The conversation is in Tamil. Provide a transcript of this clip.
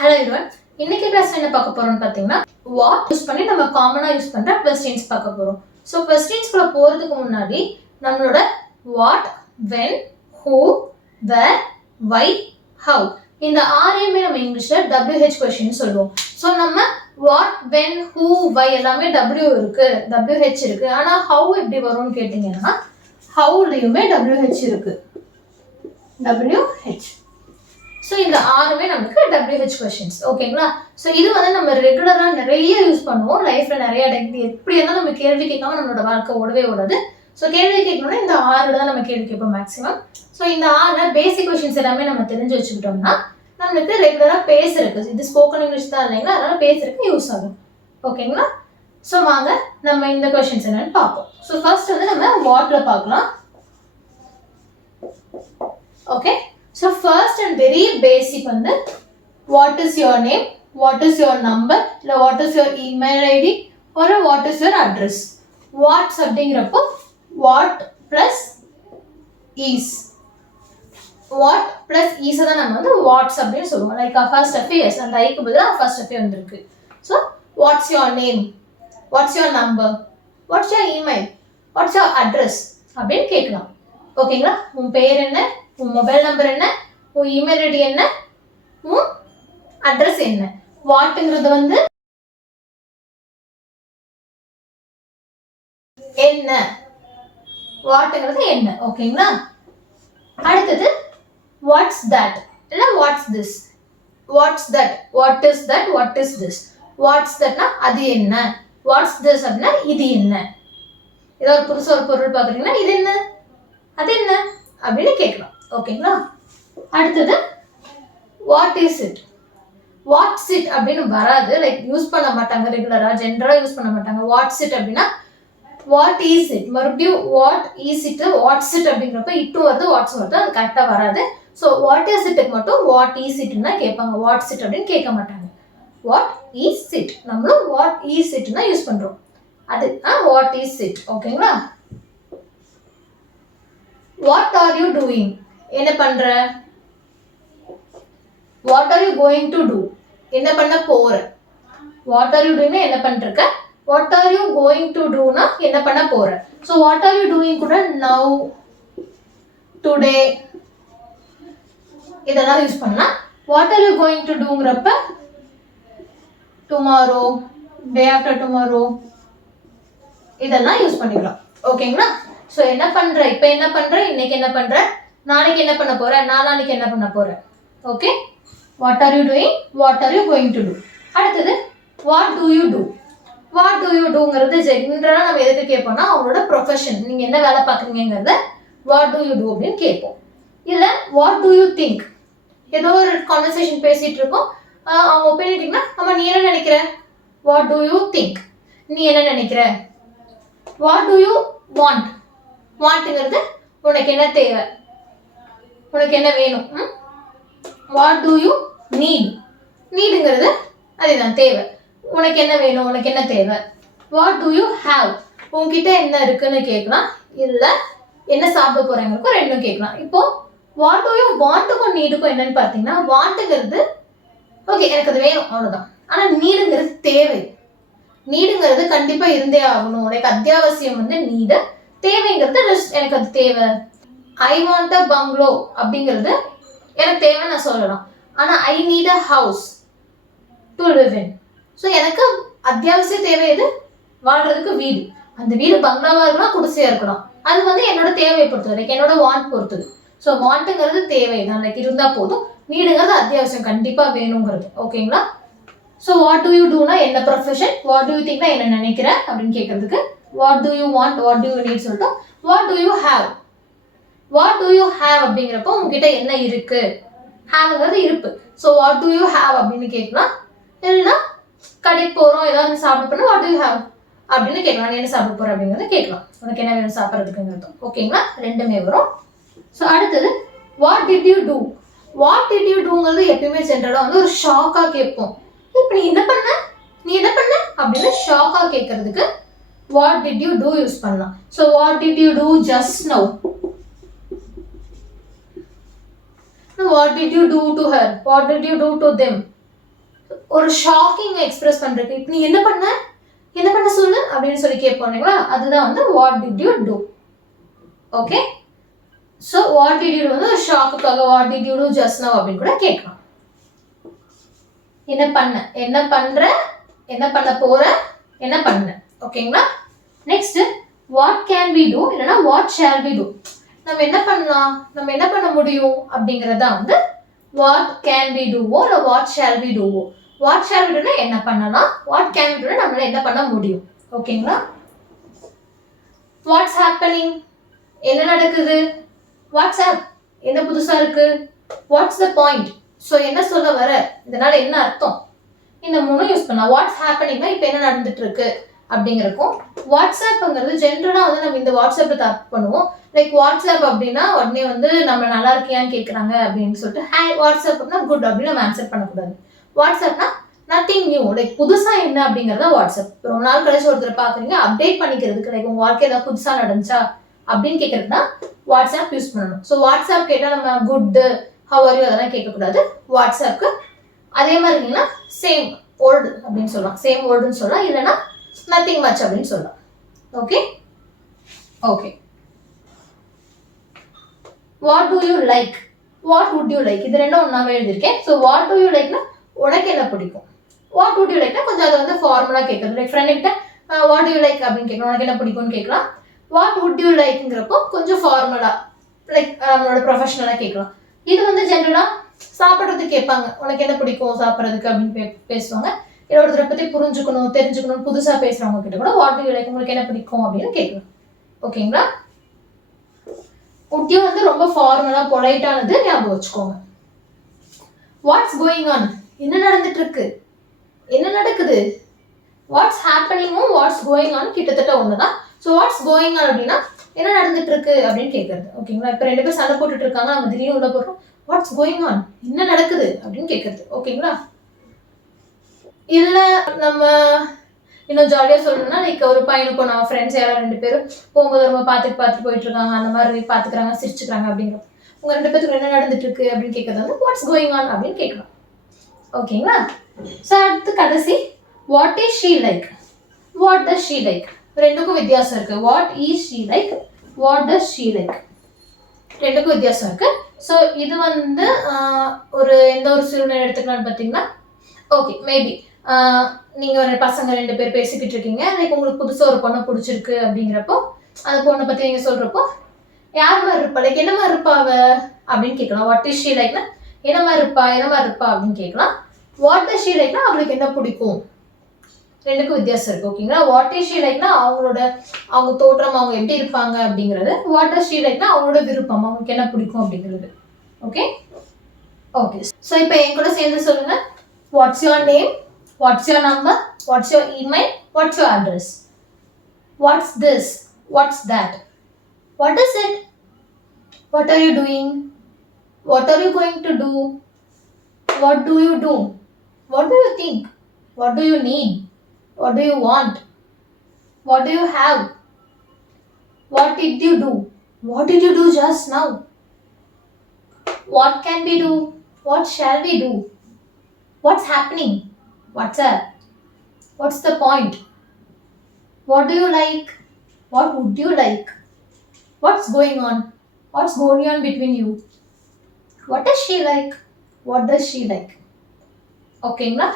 Hello everyone. இன்னைக்கு கிளாஸ்ல என்ன பார்க்க போறோம்னு பாத்தீங்கன்னா வாட் யூஸ் பண்ணி நம்ம காமனா யூஸ் பண்ற क्वेश्चंस பார்க்க போறோம். சோ क्वेश्चंस குள்ள போறதுக்கு முன்னாடி நம்மளோட what, when, who, where, why, how இந்த ஆறையுமே நம்ம இங்கிலீஷ்ல WH क्वेश्चन சொல்லுவோம். சோ நம்ம what, when, who, why எல்லாமே W இருக்கு, WH இருக்கு. ஆனா how எப்படி வரும்னு கேட்டிங்கன்னா howலயுமே WH இருக்கு. WH. So இந்த ஆறுமே நமக்கு WH questions. ஓகேங்களா? சோ இது வந்து நம்ம ரெகுலரா நிறைய யூஸ் பண்ணுவோம். லைஃப்ல நிறைய எப்படி இருந்தாலும் நம்ம கேள்வி கேட்காம நம்மளோட வாழ்க்கை ஓடவே ஓடாது. சோ கேள்வி கேட்கணும்னா இந்த ஆறுல தான் நம்ம கேள்வி கேட்போம் மேக்ஸிமம். சோ இந்த ஆறுல பேசிக் क्वेश्चंस எல்லாமே நம்ம தெரிஞ்சு வச்சுக்கிட்டோம்னா நமக்கு ரெகுலரா பேசுறதுக்கு இது ஸ்போக்கன் இங்கிலீஷ் தான் இல்லைங்களா, அதனால பேசுறதுக்கு யூஸ் ஆகும். ஓகேங்களா? சோ வாங்க நம்ம இந்த क्वेश्चंस என்னன்னு பார்ப்போம். சோ ஃபர்ஸ்ட் வந்து நம்ம வாட்ல பார்க்கலாம். Okay. So first and very basic வந்து what is your name, what is your number, இல்ல what is your email ID or what is your address. What அப்படிங்கிறப்போ what plus is. What plus is தான் நம்ம வந்து what's அப்படின்னு சொல்லுவோம். Like first F yes and I க்கு பதிலா first F வந்திருக்கு. So what's your name, what's your number, what's your email, what's your address அப்படின்னு கேட்கலாம். ஓகேங்களா? உன் பேர் என்ன, உன் மொபைல் நம்பர் என்ன, உன் இமெயில் ஐடி என்ன, உன் அட்ரஸ் என்ன. வாட்ங்கிறது வந்து என்ன, வாட்ங்கிறது என்ன. ஓகேங்களா? அடுத்தது வாட்ஸ் தட் இல்ல what's this. What's that, what is that, what is this. What's தட்னா அது என்ன, வாட்ஸ் திஸ் அப்படின்னா இது என்ன. ஏதோ ஒரு புதுசா ஒரு பொருள் பாக்குறீங்கன்னா இது என்ன, அது என்ன அப்படின்னு கேட்கலாம். ஓகேங்களா? அடுத்தது what is it. Watts it அப்படின்னு வராது, லைக் யூஸ் பண்ண மாட்டாங்க, ரெகுலரா ஜென்ரலா யூஸ் பண்ண மாட்டாங்க. வாட்ஸ் இட் அப்படின்னா வாட் இஸ் இட், மறுபடியும் what is it, watts it அப்படிங்கிறப்ப இட்டும் வருது வாட்ஸ் வருது, அது கரெக்டா வராது. ஸோ வாட் இஸ் இட்டுக்கு மட்டும் வாட் இஸ் இட்னா கேட்பாங்க, வாட்ஸ் இட் அப்படின்னு கேட்க மாட்டாங்க. வாட் இஸ் இட் நம்மளும் வாட் இஸ் இட்னா யூஸ் பண்றோம், அது வாட் இஸ் இட். ஓகேங்களா? What are you doing? என்ன பண்ற? What are you going to do? என்ன பண்ண போற? What are you doing என்ன பண்றக்க? What are you going to do னா என்ன பண்ண போற? So what are you doing கூட now, today இதெல்லாம் யூஸ் பண்ணலாம். What are you going to doங்கிறப்ப tomorrow, day after tomorrow இதெல்லாம் யூஸ் பண்ணிக்கலாம். ஓகேங்களா? சோ என்ன பண்ற, இப்போ என்ன பண்ற, இன்னைக்கு என்ன பண்ற, நாளைக்கு என்ன பண்ண போற, நாளான்னைக்கு என்ன பண்ண போற. Okay? What are you doing, what are you going to do. அடுத்தது what do you do. What do you டூங்கிறது ஜென்ரலா நம்ம எதுக்கு கேட்போம்னா அவங்களோட ப்ரொஃபஷன், நீங்க என்ன வேலை பார்க்குறீங்கிறத வாட் டு யூ டூ அப்படின்னு கேட்போம். இல்ல வாட் டு யூ திங்க், ஏதோ ஒரு கான்வர்சேஷன் பேசிட்டு இருக்கோம், அவங்க ஒப்பீனியன்னா நம்ம நீ என்ன நினைக்கிற, வாட் டு யூ திங்க், நீ என்ன நினைக்கிற. வாட் டு யூ வாண்ட், வாண்ட்ங்கிறது உனக்கு என்ன தேவை, உனக்கு என்ன வேணும். வாட் டு யூ நீட், நீடுங்கிறது அதுதான் தேவை, உனக்கு என்ன வேணும், உனக்கு என்ன தேவை. வாட் டு யூ ஹேவ், உன்கிட்ட என்ன இருக்குன்னு கேட்கலாம், இல்ல என்ன சாப்பிட போறாங்கிறப்போ ரெண்டும் கேட்கலாம். இப்போ வாட் டு யூ வாண்ட்டுக்கும் நீடுக்கும் என்னன்னு பார்த்தீங்கன்னா வாண்ட்டுங்கிறது ஓகே எனக்கு அது வேணும் அவ்வளவுதான், ஆனா நீடுங்கிறது தேவை. நீடுங்கிறது கண்டிப்பா இருந்தே ஆகணும், உனக்கு அத்தியாவசியம் வந்து நீடு, தேவைங்கிறது எனக்கு அது தேவை. ஐ வாண்ட் அ பங்களோ அப்படிங்கிறது எனக்கு தேவை நான் சொல்லலாம், ஆனா I need a house to live in. So எனக்கு அத்தியாவசிய தேவை எது, வாழ்றதுக்கு வீடு. அந்த வீடு பங்களாவா இருக்கலாம், குடிசையா இருக்கலாம், அது வந்து என்னோட தேவையை பொறுத்தது, லைக் என்னோட வாண்ட் பொறுத்தது. ஸோ வாண்ட்டுங்கிறது தேவை தான், லைக் இருந்தா போதும். நீடுங்கிறது அத்தியாவசியம் கண்டிப்பா வேணுங்கிறது. ஓகேங்களா? ஸோ வாட் டு யூ டூனா என்ன ப்ரொஃபஷன், வாட் டு யூ திங்க்னா என்ன நினைக்கிற அப்படின்னு கேட்கறதுக்கு what do you want, what do you need சொல்லிட்டோம். What do you have, what do you have அப்படிங்கிறப்போ உங்ககிட்ட என்ன இருக்கு, ஹேவ்ங்கிறது இருப்பு. So what do you have அப்படின்னு கேட்கலாம். இல்லைன்னா கடைக்கு போறோம் ஏதாவது சாப்பிட போனா வாட் டு யூ ஹேவ் அப்படின்னு கேட்கலாம், என்ன சாப்பிட போற அப்படிங்கிறத கேட்கலாம், உனக்கு என்ன வேணும் சாப்பிட்றதுக்குங்கிறதும். ஓகேங்களா? ரெண்டுமே வரும். ஸோ அடுத்தது what did you do. What did you டூங்கிறது எப்பயுமே ஜென்ரலா வந்து ஒரு ஷாக்கா கேட்போம். இப்போ நீ என்ன பண்ண, நீ என்ன பண்ண அப்படின்னு ஷாக்கா கேட்கறதுக்கு what did you do use பண்ணலாம். So what did you do just now, what did you do to her, what did you do to them, ஒரு ஷாக்கிங் எக்ஸ்பிரஸ் பண்றதுக்கு இப்போ நீ என்ன பண்ண சொல்லு அப்படின்னு சொல்லி கேட்போம். அதுதான் வந்து what did you do. Okay, so what did you வந்து ஒரு ஷாக்குக்காக what did you do just now அப்படின்னு கூட கேட்கலாம். என்ன பண்ற, என்ன பண்ண போற, என்ன பண்ண. ஓகேங்களா? Next what can we do இல்லைன்னா வாட் ஷால் வி டூ. நம்ம என்ன பண்ணலாம், நம்ம என்ன பண்ண முடியும் அப்படிங்கறத வந்து வாட் கேன் வி டூவோ இல்லை வாட் ஷால் வி டூவோ. வாட் ஷால் வி டூனா என்ன பண்ணலாம், வாட் கேன் வி டூனா நம்மளால என்ன பண்ண முடியும். ஓகேங்களா? வாட்ஸ் ஹேப்பனிங், என்ன நடக்குது. வாட்ஸ்அப், என்ன புதுசா இருக்கு. வாட்ஸ் த பாயிண்ட், ஸோ என்ன சொல்ல வர, இதனால என்ன அர்த்தம். இந்த மூணும் யூஸ் பண்ணலாம். வாட்ஸ் ஹேப்பனிங்னா இப்போ என்ன நடந்துட்டு இருக்கு அப்படிங்கிறக்கும். வாட்ஸ்அப்ங்கிறது ஜென்ரலா வந்து நம்ம இந்த வாட்ஸ்அப்பை தப்பு பண்ணுவோம். லைக் வாட்ஸ்அப் அப்படின்னா உடனே வந்து நம்ம நல்லா இருக்கியான்னு கேட்குறாங்க அப்படின்னு சொல்லிட்டு ஹாய் வாட்ஸ்அப்னா குட் அப்படின்னு நம்ம ஆன்சர் பண்ணக்கூடாது. வாட்ஸ்அப்னா நத்திங் நியூ, லைக் புதுசா என்ன அப்படிங்கறத வாட்ஸ்அப். ரொம்ப நாள் கழிச்சு ஒருத்தர் பாக்குறீங்க, அப்டேட் பண்ணிக்கிறதுக்கு, லைக் உங்க வாழ்க்கை ஏதாவது புதுசா நடந்துச்சா அப்படின்னு கேட்கறதுனா வாட்ஸ்அப் யூஸ் பண்ணணும். ஸோ வாட்ஸ்அப் கேட்டால் நம்ம குட் ஹவ் ஆர் யூ அதெல்லாம் கேட்கக்கூடாது. வாட்ஸ்அப்க்கு அதே மாதிரி இருந்தீங்கன்னா சேம் ஓல்டு அப்படின்னு சொல்லலாம், சேம் ஓல்டுன்னு சொல்லலாம், இல்லைன்னா நத்திங் மச் அப்படின்னு சொல்லலாம். Okay okay. What do you like, what would you like, இது ரெண்டும் ஒன்றாவே எழுதியிருக்கேன். ஸோ வாட் டு யூ லைக்னா உனக்கு என்ன பிடிக்கும். வாட் வுட் யூ லைக்னா கொஞ்சம் அதை வந்து ஃபார்முலா கேட்கறது. லைக் ஃப்ரெண்ட் கிட்ட வாட் யூ லைக் அப்படின்னு கேட்கணும், உனக்கு என்ன பிடிக்கும்னு கேட்கலாம். வாட் வுட் யூ லைக்ங்கிறப்போ கொஞ்சம் ஃபார்முலா, லைக் நம்மளோட ப்ரொஃபஷனலாக கேட்கலாம். இது வந்து ஜென்ரலாக சாப்பிட்றதுக்கு கேட்பாங்க, உனக்கு என்ன பிடிக்கும் சாப்பிட்றதுக்கு அப்படின்னு பேசுவாங்க. இல்லை ஒருத்தரை பற்றி புரிஞ்சுக்கணும் தெரிஞ்சுக்கணும் புதுசாக பேசுகிறவங்க கிட்ட கூட வாட் யூ லைக், உங்களுக்கு என்ன பிடிக்கும் அப்படின்னு கேட்கலாம். ஓகேங்களா? உட் யூ வந்து ரொம்ப ஃபார்மலா பொலைட்டானது, ஞாபகம் வச்சுக்கோங்க. வாட்ஸ் கோயிங் ஆன், என்ன நடந்துட்டு இருக்கு, என்ன நடக்குது. வாட்ஸ் ஹேப்பனிங்கும் வாட்ஸ் கோயிங் ஆன் கிட்டத்தட்ட ஒண்ணுதான். ஸோ வாட்ஸ் கோயிங் ஆன் அப்படின்னா என்ன நடந்துட்டு இருக்கு அப்படின்னு கேட்கறது. ஓகேங்களா? இப்போ ரெண்டு பேரும் சண்டை போட்டுட்டு இருக்காங்க, நம்ம திடீர்னு உள்ள போடுறோம், வாட்ஸ் கோயிங் ஆன், என்ன நடக்குது அப்படின்னு கேட்கறது. ஓகேங்களா? இல்ல நம்ம இன்னும் ஜாலியாக சொல்லணும்னா லைக் ஒரு பையனுக்கும் நான் ஃப்ரெண்ட்ஸ் யாராவது ரெண்டு பேரும் போகும்போது ரொம்ப பார்த்துட்டு போயிட்டு இருக்காங்க, அந்த மாதிரி பார்த்துக்கிறாங்க சிரிச்சுக்கிறாங்க அப்படிங்கிறோம். உங்க ரெண்டு பேருக்கு என்ன நடந்துட்டு இருக்கு அப்படின்னு கேட்கறது வந்து வாட்ஸ் கோயிங் ஆன் அப்படின்னு கேட்கலாம். ஓகேங்களா? ஸோ அடுத்து கடைசி what is she like, what does she like. ரெண்டுக்கும் வித்தியாசம் இருக்கு. What is she like, what does she like, ரெண்டுக்கும் வித்தியாசம் இருக்கு. ஸோ இது வந்து ஒரு எந்த ஒரு சூழ்நிலை எடுத்துக்கலாம்னு பார்த்தீங்கன்னா, ஓகே மேபி நீங்க ஒரு பசங்க ரெண்டு பேர் பேசிக்கிட்டு இருக்கீங்க, லைக் உங்களுக்கு புதுசாக ஒரு பொண்ணை பிடிச்சிருக்கு அப்படிங்கிறப்போ அந்த பொண்ணை பத்தி நீங்க சொல்றப்போ யார் மாதிரி இருப்பா, லைக் என்ன மாதிரி இருப்பா அவ அப்படின்னு கேட்கலாம். வாட் இஸ் ஷீ லைக்னா என்ன மாதிரி இருப்பா அப்படின்னு கேட்கலாம். வாட் டஸ் ஷீ லைக்னா அவளுக்கு என்ன பிடிக்கும். ரெண்டுக்கும் வித்தியாசம் இருக்கு. ஓகேங்களா? வாட் இஸ் ஷீ லைக்னா அவங்க தோற்றம், அவங்க எப்படி இருப்பாங்க அப்படிங்கிறது. வாட் டஸ் ஷீ லைக்னா அவங்களோட விருப்பம், அவங்களுக்கு என்ன பிடிக்கும் அப்படிங்கிறது. Okay okay. ஸோ இப்போ என் கூட சேர்ந்து சொல்லுங்க. What's your name, what's your number, what's your email, what's your address. What's this, what's that, what is it, what are you doing, what are you going to do, what do you do, what do you think, what do you need, what do you want, what do you have, what did you do, what did you do just now, what can we do, what shall we do, what's happening, what's up, what's the point, what do you like, what would you like, what's going on between you, what does she like, what does she like. ஓகேங்களா?